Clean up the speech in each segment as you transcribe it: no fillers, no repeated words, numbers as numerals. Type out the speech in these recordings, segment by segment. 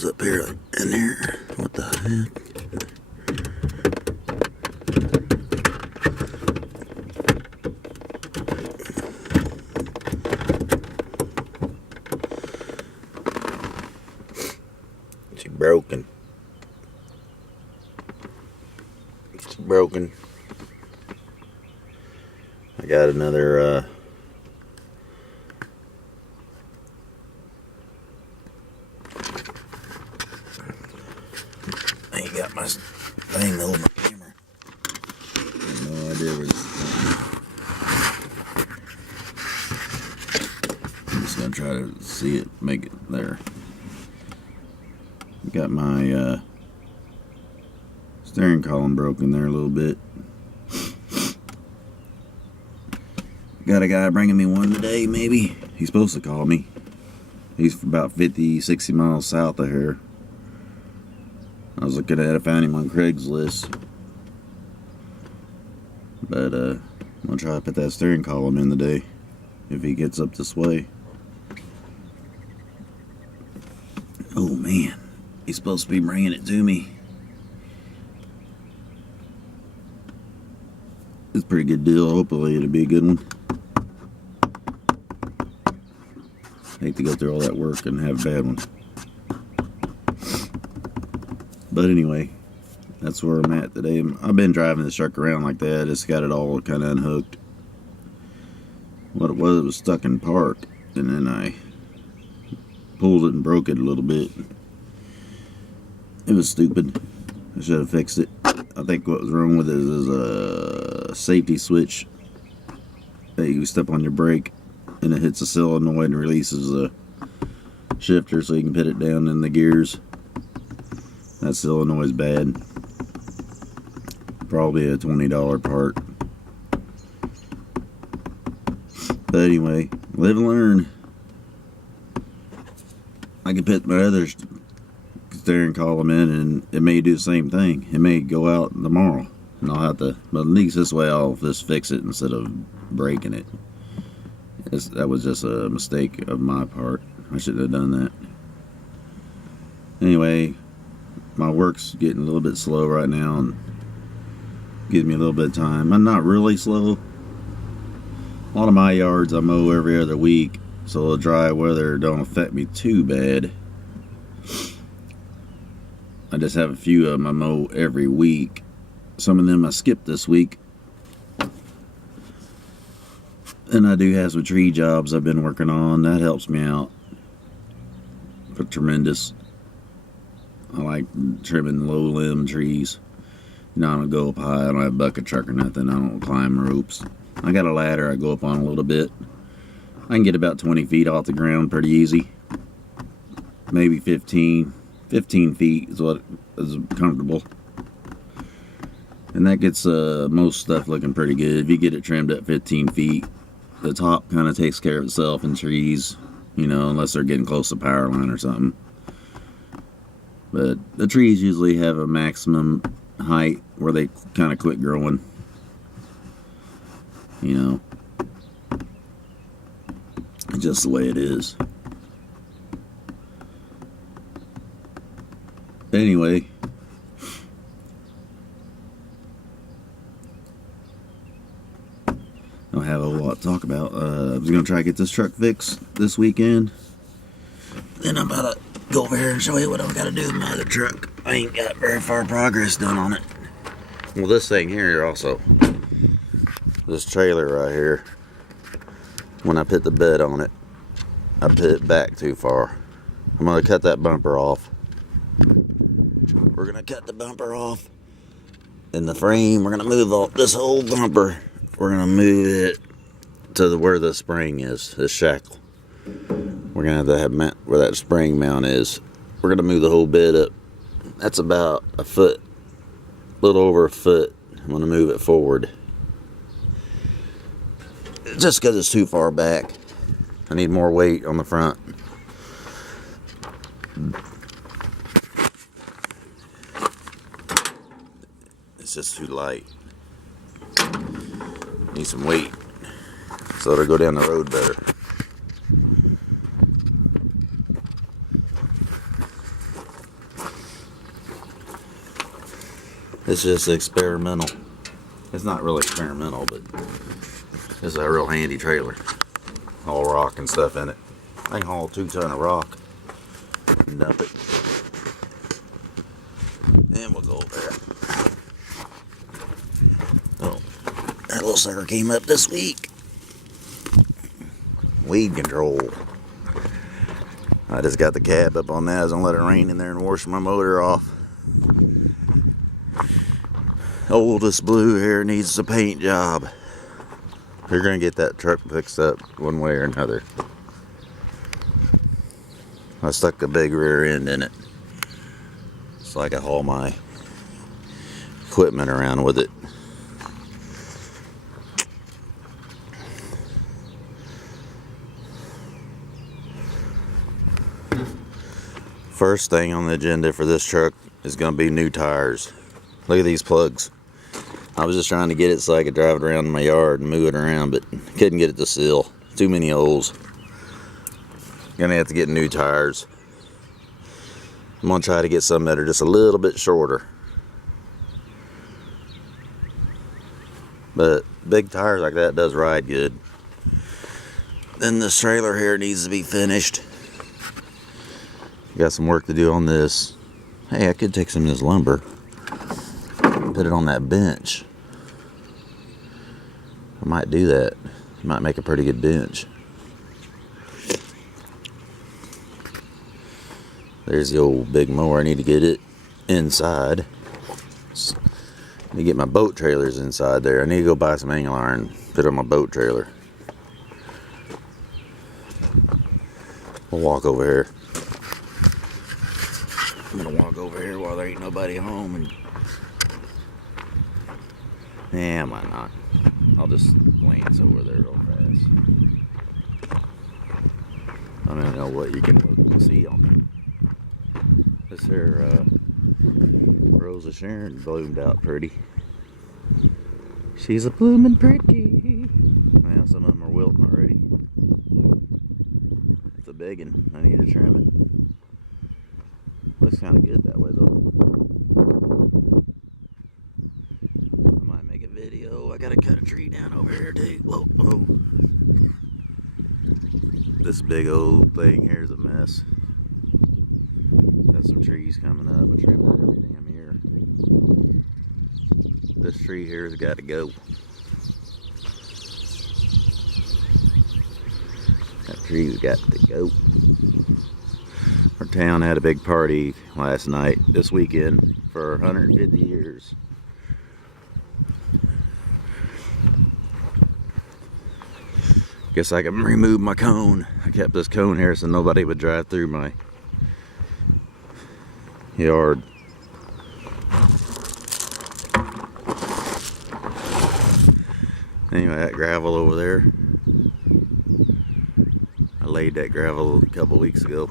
goes up here in here. What the heck? She broken. It's broken. I got another I ain't got my thing to hold my camera. I have no idea where this is going. I'm just gonna try to see it, make it there. Got my steering column broken there a little bit. Got a guy bringing me one today, maybe. He's supposed to call me. He's about 50, 60 miles south of here. I was looking at it, I found him on Craigslist. But I'm gonna try to put that steering column in today if he gets up this way. Oh man, he's supposed to be bringing it to me. It's a pretty good deal. Hopefully it'll be a good one. Hate to go through all that work and have a bad one. But anyway, that's where I'm at today. I've been driving this truck around like that. It's got it all kind of unhooked. What it was stuck in park, and then I pulled it and broke it a little bit. It was stupid. I should have fixed it. I think what was wrong with it is a safety switch that you step on your brake and it hits a solenoid and releases a shifter so you can put it down in the gears. That solenoid's bad. Probably a $20 part. But anyway, live and learn. I can put my other steering column in and it may do the same thing. It may go out tomorrow and I'll have to, but at least this way I'll just fix it instead of breaking it. That was just a mistake of my part. I shouldn't have done that. Anyway, my work's getting a little bit slow right now and gives me a little bit of time. I'm not really slow. A lot of my yards I mow every other week, so the dry weather don't affect me too bad. I just have a few of them I mow every week. Some of them I skipped this week. And I do have some tree jobs I've been working on. That helps me out. For tremendous. I like trimming low limb trees. You know, I don't go up high. I don't have a bucket truck or nothing. I don't climb ropes. I got a ladder I go up on a little bit. I can get about 20 feet off the ground pretty easy. Maybe 15 feet is what is comfortable. And that gets most stuff looking pretty good. If you get it trimmed at 15 feet, the top kind of takes care of itself in trees, you know, unless they're getting close to power line or something. But the trees usually have a maximum height where they kind of quit growing. You know, it's just the way it is. Anyway, I don't have a whole lot to talk about. I was going to try to get this truck fixed this weekend. Then I'm about to go over here and show you what I've got to do with my other truck. I ain't got very far progress done on it. Well, this thing here also. This trailer right here. When I put the bed on it, I put it back too far. I'm going to cut that bumper off. We're going to cut the bumper off. In the frame, we're going to move this whole bumper. We're going to move it to where the spring is, this shackle. We're going to have where that spring mount is. We're going to move the whole bed up. That's about a foot, a little over a foot. I'm going to move it forward. Just because it's too far back. I need more weight on the front. It's just too light. Need some weight so it'll go down the road better. It's just experimental. It's not really experimental, but it's a real handy trailer. All rock and stuff in it. I can haul 2 tons of rock and dump it. And we'll go over there. Oh, that little sucker came up this week. Weed control. I just got the cab up on that. I was gonna let it rain in there and wash my motor off. Oldest blue here needs a paint job. We're gonna get that truck fixed up one way or another. I stuck a big rear end in it, so I can haul my equipment around with it. First thing on the agenda for this truck is gonna be new tires. Look at these plugs. I was just trying to get it so I could drive it around in my yard and move it around, but couldn't get it to seal. Too many holes. Gonna have to get new tires. I'm gonna try to get some that are just a little bit shorter. But big tires like that does ride good. Then this trailer here needs to be finished. Got some work to do on this. Hey, I could take some of this lumber, put it on that bench. I might do that. Might make a pretty good bench. There's the old big mower. I need to get it inside. I need to get my boat trailers inside there. I need to go buy some angle iron, put it on my boat trailer. We'll walk over here. I'm gonna walk over here while there ain't nobody home, and yeah, I might not. I'll just glance over there real fast. I don't know what you can see on me. This here Rose of Sharon bloomed out pretty. She's a blooming pretty. Well, some of them are wilting already. It's a big one. I need to trim it. Looks kind of good that way though. I might make a video. I gotta cut a tree down over here too. Whoa, whoa. This big old thing here is a mess. Got some trees coming up. I trimmed that every damn year. This tree here has got to go. That tree's got to go. Our town had a big party last night, this weekend, for 150 years. Guess I can remove my cone. I kept this cone here so nobody would drive through my yard. Anyway, that gravel over there, I laid that gravel a couple weeks ago.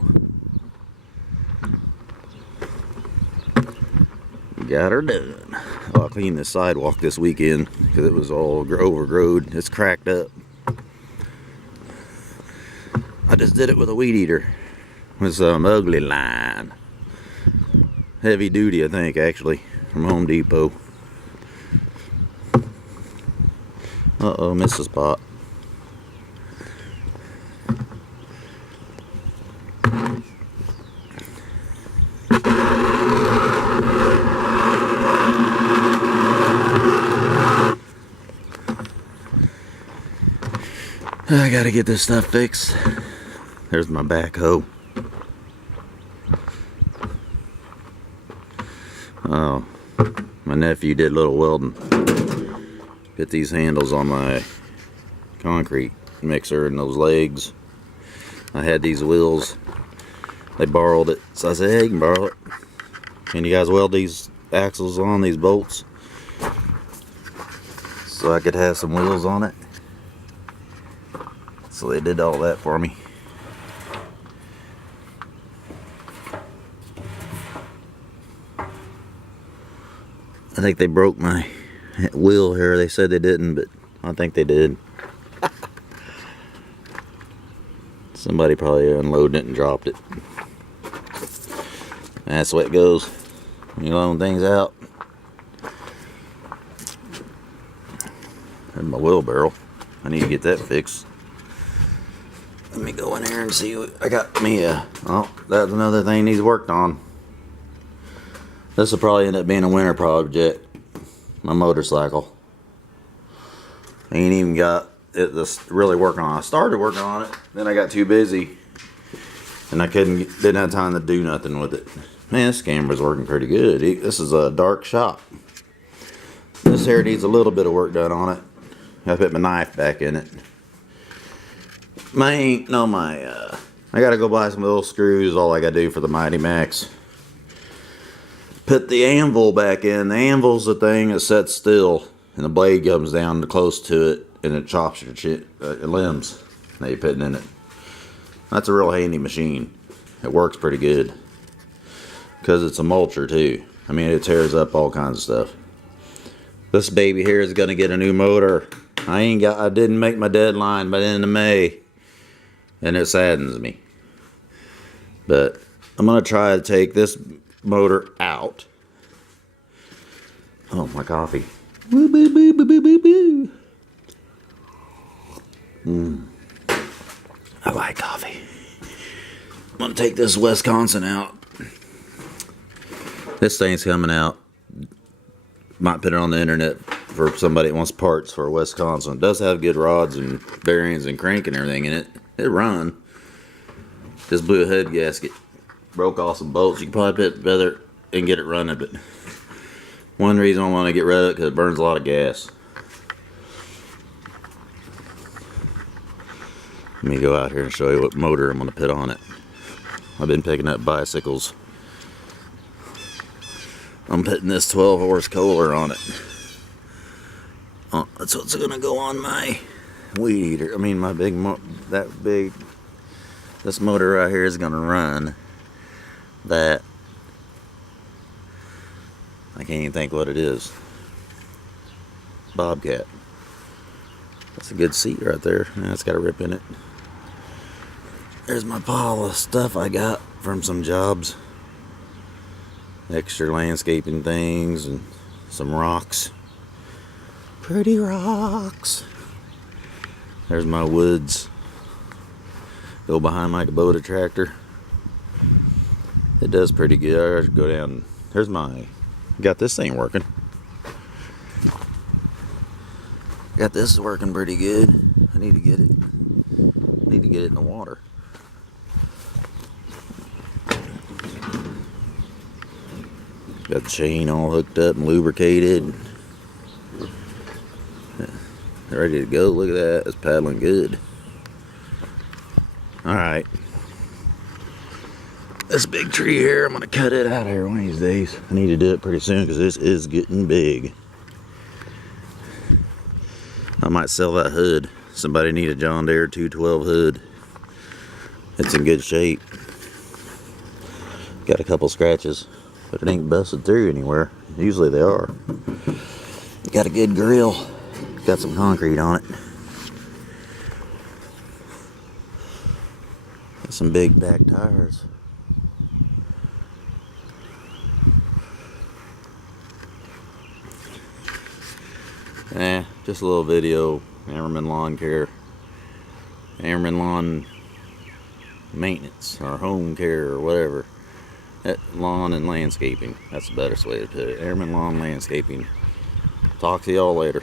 Got her done. Oh, I cleaned the sidewalk this weekend because it was all overgrown. It's cracked up. I just did it with a weed eater with some ugly line. Heavy duty, I think, actually, from Home Depot. Uh-oh, missed a spot. I gotta get this stuff fixed. There's my backhoe. Oh, my nephew did a little welding. Put these handles on my concrete mixer and those legs. I had these wheels. They borrowed it, so I said, hey, you can borrow it. Can you guys weld these axles on, these bolts? So I could have some wheels on it. So they did all that for me. I think they broke my wheel here. They said they didn't, but I think they did. Somebody probably unloaded it and dropped it. That's the way it goes when you loan things out. my wheelbarrow. I need to get that fixed. Let me go in here and see what I got me oh, that's another thing needs worked on. This will probably end up being a winter project. My motorcycle. I ain't even got it really working on it. I started working on it, then I got too busy and I didn't have time to do nothing with it. Man, this camera's working pretty good. This is a dark shop. This here needs a little bit of work done on it. I put my knife back in it. I gotta go buy some little screws. All I gotta do for the Mighty Max. Put the anvil back in. The anvil's the thing that sets still, and the blade comes down close to it, and it chops your limbs that you're putting in it. That's a real handy machine. It works pretty good because it's a mulcher too. I mean, it tears up all kinds of stuff. This baby here is gonna get a new motor. I didn't make my deadline by the end of May, and it saddens me. But I'm gonna try to take this motor out. Oh, my coffee. Woo, boo, boo, boo, boo, boo, boo. I like coffee. I'm gonna take this Wisconsin out. This thing's coming out. Might put it on the internet for somebody that wants parts for Wisconsin. It does have good rods and bearings and crank and everything in it. It run. Just blew a head gasket. Broke off some bolts. You can probably put it together and get it running, but one reason I want to get rid of it because it burns a lot of gas. Let me go out here and show you what motor I'm going to put on it. I've been picking up bicycles. I'm putting this 12 horse Kohler on it. Oh, that's what's going to go on my weed eater. I mean, my this motor right here is going to run that. I can't even think what it is. Bobcat. That's a good seat right there. Yeah, it's got a rip in it. There's my pile of stuff I got from some jobs. Extra landscaping things and some rocks. Pretty rocks. There's my woods. Go behind like a Kubota tractor. It does pretty good. I should go down. There's my. Got this thing working. Got this working pretty good. I need to get it. Need to get it in the water. Got the chain all hooked up and lubricated. Ready to go. Look at that. It's paddling good. Alright. This big tree here, I'm going to cut it out here one of these days. I need to do it pretty soon because this is getting big. I might sell that hood. Somebody need a John Deere 212 hood. It's in good shape. Got a couple scratches, but it ain't busted through anywhere. Usually they are. Got a good grill. Got some concrete on it. Got some big back tires. Just a little video. Ammerman Lawn Care. Ammerman Lawn Maintenance or Home Care or whatever. Lawn and Landscaping. That's the best way to put it. Ammerman Lawn Landscaping. Talk to y'all later.